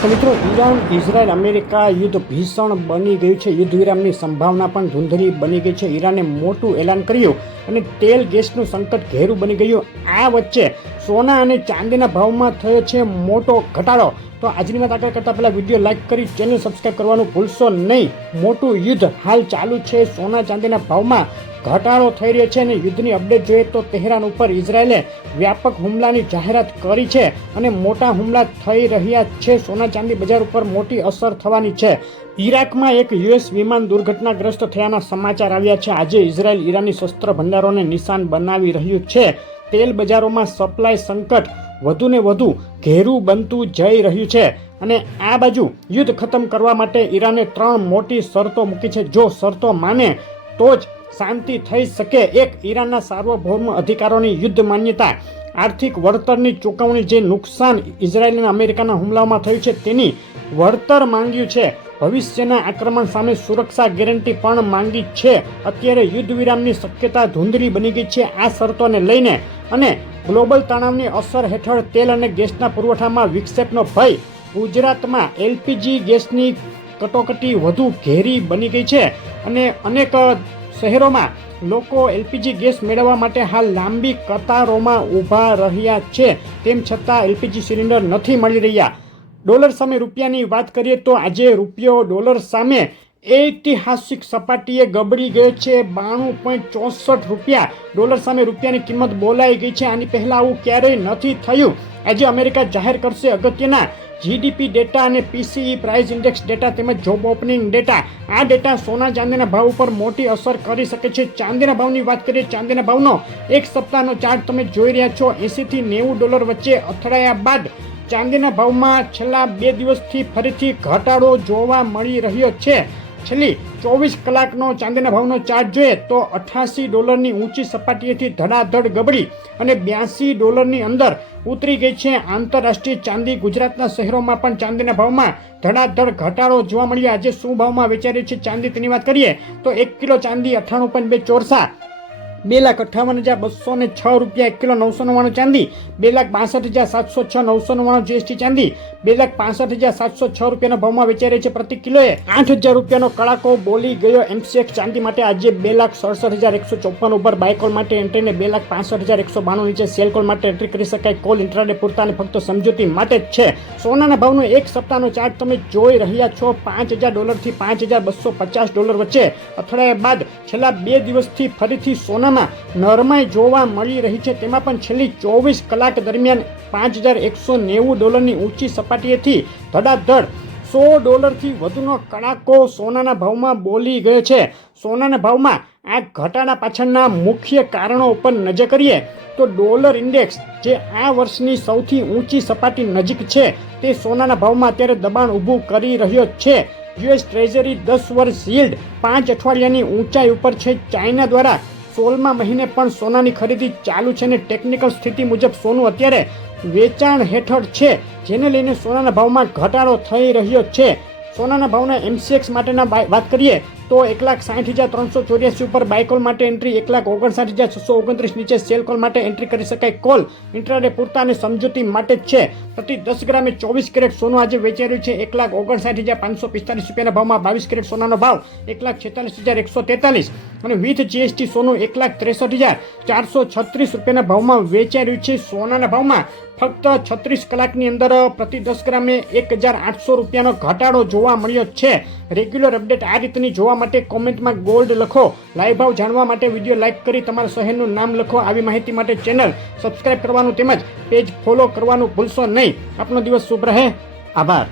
તો મિત્રો, Iran, Israel, America યુદ્ધ ભીષણ બની ગયું છે. યુદ્ધ વિરામની સંભાવના પણ ધૂંધળી બની ગઈ છે. ઈરાને મોટું એલાન કર્યું અને તેલ ગેસનું સંકટ ઘેરું બની ગયું. આ વચ્ચે સોના અને ચાંદીના ભાવમાં થયો છે મોટો ઘટાડો. તો આજની વાત આગળ કરતાં પહેલાં વિડીયો લાઇક કરી ચેનલ સબસ્ક્રાઈબ કરવાનું ભૂલશો નહીં. મોટું યુદ્ધ હાલ ચાલુ છે. સોના ચાંદીના ભાવમાં ઘટાડો થઈ રહ્યો છે અને યુદ્ધની અપડેટ જોઈએ તો તહેરાન ઉપર ઇઝરાયેલે વ્યાપક હુમલાની જાહેરાત કરી છે અને મોટા હુમલા થઈ રહ્યા છે. સોના ચાંદી બજાર ઉપર મોટી અસર થવાની છે. ઈરાકમાં એક યુએસ વિમાન દુર્ઘટનાગ્રસ્ત થયાના સમાચાર આવ્યા છે. આજે ઇઝરાયલ ઈરાનની શસ્ત્ર ભંડારોને નિશાન બનાવી રહ્યું છે. તેલ બજારોમાં સપ્લાય સંકટ વધુને વધુ ઘેરું બનતું જઈ રહ્યું છે અને આ બાજુ યુદ્ધ ખતમ કરવા માટે ઈરાને 3 મોટી શરતો મૂકી છે. જો શરતો માને તો જ શાંતિ થઈ શકે. એક, ઈરાનના સાર્વભૌમ અધિકારોની યુદ્ધ માન્યતા, આર્થિક વળતરની ચૂકવણી. જે નુકસાન ઇઝરાયલ અને અમેરિકાના હુમલાઓમાં થયું છે તેની વળતર માંગ્યું છે. ભવિષ્યના આક્રમણ સામે સુરક્ષા ગેરંટી પણ માંગી છે. અત્યારે યુદ્ધ વિરામની શક્યતા ધૂંધળી બની ગઈ છે આ શરતોને લઈને અને ગ્લોબલ તણાવની અસર હેઠળ તેલ અને ગેસના પુરવઠામાં વિક્ષેપનો ભય. ગુજરાતમાં એલપીજી ગેસની કટોકટી વધુ ઘેરી બની ગઈ છે અને અનેક શહેરોમાં લોકો એલપીજી ગેસ મેળવવા માટે હાલ લાંબી કતારોમાં ઊભા રહ્યા છે. તેમ છતાં એલપીજી સિલિન્ડર નથી મળી રહ્યા. ડોલર સામે રૂપિયાની વાત કરીએ તો આજે રૂપિયો ડોલર સામે ઐતિહાસિક સપાટીએ ગબડી ગયો છે. 92.64 રૂપિયા ડોલર સામે રૂપિયાની કિંમત બોલાઈ ગઈ છે. આની પહેલાં આવું ક્યારેય નથી થયું. આજે અમેરિકા જાહેર કરશે અગત્યના જીડીપી ડેટા અને પીસીઈ પ્રાઇસ ઇન્ડેક્સ ડેટા તેમજ જોબ ઓપનિંગ ડેટા. આ ડેટા સોના ચાંદીના ભાવ ઉપર મોટી અસર કરી શકે છે. ચાંદીના ભાવની વાત કરીએ. ચાંદીના ભાવનો એક સપ્તાહનો ચાર્ટ તમે જોઈ રહ્યા છો. 80 થી 90 ડોલર વચ્ચે અથડાયા બાદ ચાંદીના ભાવમાં છેલ્લા 2 દિવસથી ફરીથી ઘટાડો જોવા મળી રહ્યો છે. છેલ્લી 24 કલાકનો ચાંદીના ભાવનો ચાર્ટ જોઈએ તો 88 ડોલરની ઊંચી સપાટીએથી ધડાધડ ગબડી અને 82 ડોલરની અંદર ઉતરી ગઈ છે. આંતરરાષ્ટ્રીય ચાંદી ગુજરાતના શહેરોમાં પણ ચાંદીના ભાવમાં ધડાધડ ઘટાડો જોવા મળ્યો. આજે શું ભાવમાં વેચાઈ રહી છે ચાંદી તેની વાત કરીએ તો 1 કિલો ચાંદી 98.2 ચોરસા 2,58,206 રૂપિયા. 1 કિલો 999 ચાંદી 2,62,706 999 જીએસટી ચાંદી 2,65,706 રૂપિયાના ભાવમાં વેચાઈ રહી છે પ્રતિ કિલોએ. 8,000 રૂપિયાનો કડાકો બોલી ગયો એમસીએક્સ ચાંદી માટે. આજે 2,67,154 ઉપર બાયકોલ માટે એન્ટ્રીને 2,65,192 નીચે સેલ કોલ માટે એન્ટ્રી કરી શકાય. કોલ ઇન્ટ્રાડે પૂરતા અને ફક્ત સમજૂતી માટે જ છે. સોનાના ભાવનો એક સપ્તાહનો ચાર્ટ તમે જોઈ રહ્યા છો. $5,000 થી $5,250 વચ્ચે અથડાયા બાદ છેલ્લા 2 દિવસથી ફરીથી સોનામાં નરમાઈ જોવા મળી રહી છે. તેમાં પણ છેલ્લી 24 કલાક દરમિયાન $5,190ની ઊંચી સપાટીએથી ધડાધડ $100થી વધુનો કડાકો સોનાના ભાવમાં બોલી ગયો છે. સોનાના ભાવમાં આ ઘટાડા પાછળના મુખ્ય કારણો ઉપર નજર કરીએ તો ડોલર ઇન્ડેક્સ જે આ વર્ષની સૌથી ઊંચી સપાટી નજીક છે તે સોનાના ભાવમાં અત્યારે દબાણ ઊભું કરી રહ્યો છે. યુએસ ટ્રેઝરી 10 વર્ષ યીલ્ડ 5 અઠવાડિયાની ઊંચાઈ ઉપર છે. ચાઇના દ્વારા 16મા મહિને પણ સોનાની ખરીદી ચાલુ છે અને ટેકનિકલ સ્થિતિ મુજબ સોનું અત્યારે વેચાણ હેઠળ છે, જેને લઈને સોનાના ભાવમાં ઘટાડો થઈ રહ્યો છે. સોનાના ભાવના એમસીએક્સ માટેના વાત કરીએ તો 1,60,384 ઉપર બાયકોલ માટે એન્ટ્રી, 1,59,629 નીચે સેલ કોલ માટે એન્ટ્રી કરી શકાય. કોલ ઇન્ટ્રાડે પૂરતા અને સમજૂતી માટે જ છે. પ્રતિ 10 ગ્રામે 24 કેરેટ સોનું આજે વેચાઈ રહ્યું છે 1,59,545 રૂપિયાના ભાવમાં. 22 કેરેટ સોનાનો ભાવ 1,46,143 અને વિથ જીએસટી સોનું 1,63,436 રૂપિયાના ભાવમાં વેચાઈ રહ્યું છે. સોનાના ભાવમાં ફક્ત 36 કલાકની અંદર પ્રતિ 10 ગ્રામે 1,800 રૂપિયાનો ઘટાડો જોવા મળ્યો છે. રેગ્યુલર અપડેટ આ રીતની જોવા માટે કોમેન્ટમાં ગોલ્ડ લખો. લાઈવ ભાવ જાણવા માટે વિડીયો લાઇક કરી તમારા શહેરનું નામ લખો. આવી માહિતી માટે ચેનલ સબસ્ક્રાઇબ કરવાનું તેમજ પેજ ફોલો કરવાનું ભૂલશો નહીં. આપનો દિવસ શુભ રહે. આભાર.